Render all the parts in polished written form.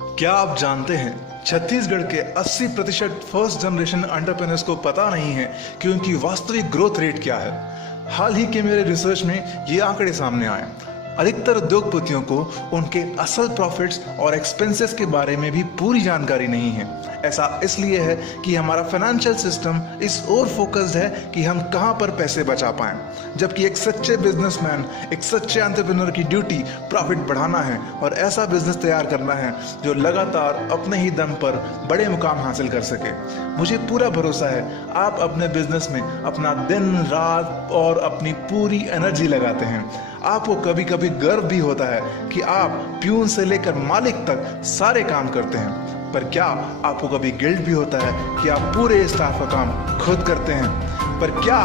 क्या आप जानते हैं छत्तीसगढ़ के 80% फर्स्ट जनरेशन एंटरप्रेन्योर्स को पता नहीं है कि उनकी वास्तविक ग्रोथ रेट क्या है। हाल ही के मेरे रिसर्च में ये आंकड़े सामने आए। अधिकतर उद्योगपतियों को उनके असल प्रॉफिट्स और एक्सपेंसेस के बारे में भी पूरी जानकारी नहीं है। ऐसा इसलिए है कि हमारा फाइनेंशियल सिस्टम इस ओर फोकस्ड है कि हम कहां पर पैसे बचा पाएं, जबकि एक सच्चे बिजनेसमैन, एक सच्चे एंटरप्रेन्योर की ड्यूटी प्रॉफिट बढ़ाना है और ऐसा बिजनेस तैयार करना है जो लगातार अपने ही दम पर बड़े मुकाम हासिल कर सके। मुझे पूरा भरोसा है आप अपने बिजनेस में अपना दिन रात और अपनी पूरी एनर्जी लगाते हैं। आपको कभी कभी गर्व भी होता है कि आप प्यून से लेकर मालिक तक सारे काम करते हैं, पर क्या आपको कभी गिल्ट भी होता है कि आप पूरे स्टाफ का काम खुद करते हैं? पर क्या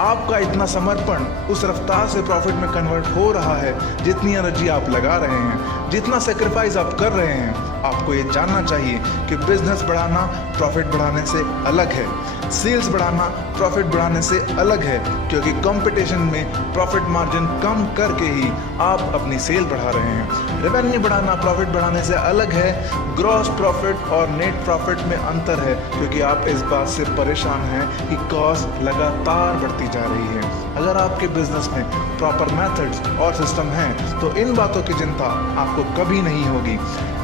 आपका इतना समर्पण उस रफ्तार से प्रॉफिट में कन्वर्ट हो रहा है जितनी एनर्जी आप लगा रहे हैं, जितना सेक्रीफाइस आप कर रहे हैं? आपको ये जानना चाहिए कि बिजनेस बढ़ाना प्रॉफिट बढ़ाने से अलग है, सेल्स बढ़ाना प्रॉफिट बढ़ाने से अलग है, क्योंकि कंपटीशन में प्रॉफिट मार्जिन कम करके ही आप अपनी सेल बढ़ा रहे हैं। रेवेन्यू बढ़ाना प्रॉफिट बढ़ाने से अलग है। ग्रॉस प्रॉफिट और नेट प्रॉफिट में अंतर है, क्योंकि आप इस बात से परेशान हैं कि कॉस्ट लगातार बढ़ती जा रही है। अगर आपके बिजनेस में प्रॉपर मेथड्स और सिस्टम हैं तो इन बातों की चिंता आपको कभी नहीं होगी।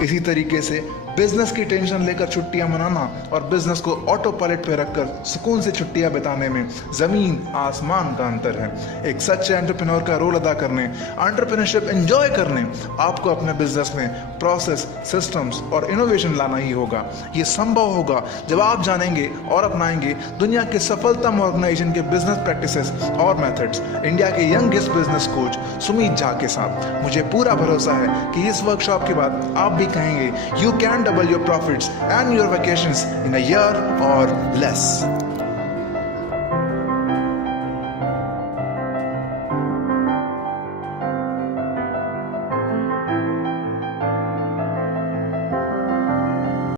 इसी तरीके से बिजनेस की टेंशन लेकर छुट्टियां मनाना और बिजनेस को ऑटो पायलट पे रखकर सुकून से छुट्टियां बिताने में जमीन आसमान का अंतर है। एक सच्चे एंटरप्रेन्योर का रोल अदा करने, एंटरप्रेन्योरशिप एंजॉय करने आपको अपने बिजनेस में प्रोसेस, सिस्टम्स और इनोवेशन लाना ही होगा। ये संभव होगा जब आप जानेंगे और अपनाएंगे दुनिया के सफलतम ऑर्गेनाइजेशन के बिजनेस प्रैक्टिसेस और मेथड्स इंडिया के youngest business coach Sumit Jha के साथ। मुझे पूरा भरोसा है कि इस वर्कशॉप के बाद आप भी कहेंगे, you can double your profits and your vacations in a year or less.